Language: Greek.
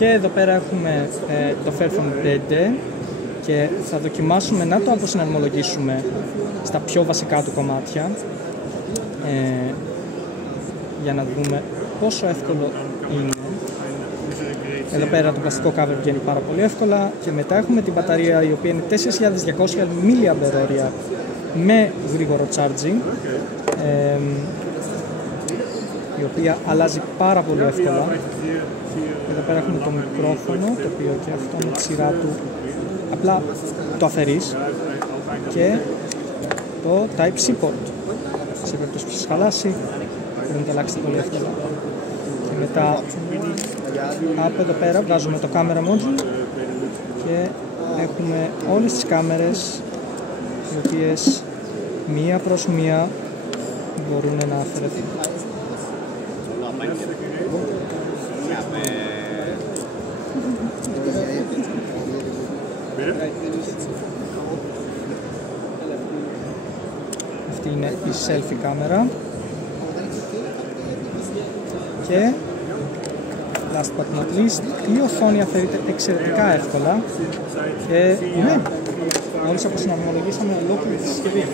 Και εδώ πέρα έχουμε το Fairphone 5 και θα δοκιμάσουμε να το αποσυναρμολογήσουμε στα πιο βασικά του κομμάτια για να δούμε πόσο εύκολο είναι. Εδώ πέρα το πλαστικό cover βγαίνει πάρα πολύ εύκολα και μετά έχουμε την μπαταρία η οποία είναι 4.200 mAh με γρήγορο charging, η οποία αλλάζει πάρα πολύ εύκολα. Εδώ πέρα έχουμε το μικρόφωνο, το οποίο και αυτό με τη σειρά του απλά το αφαιρείς, και το Type-C port. Σε περίπτωση που σας χαλάσει μπορείτε να το αλλάξετε πολύ εύκολα. Και μετά από εδώ πέρα βγάζουμε το camera module και έχουμε όλες τις κάμερες οι οποίες μία προς μία μπορούν να αφαιρεθούν. Αυτή είναι η selfie κάμερα και last but not least η οθόνη αφαιρείται εξαιρετικά εύκολα και ναι, μόλις αποσυναρμολογήσαμε ολόκληρη τη συσκευή.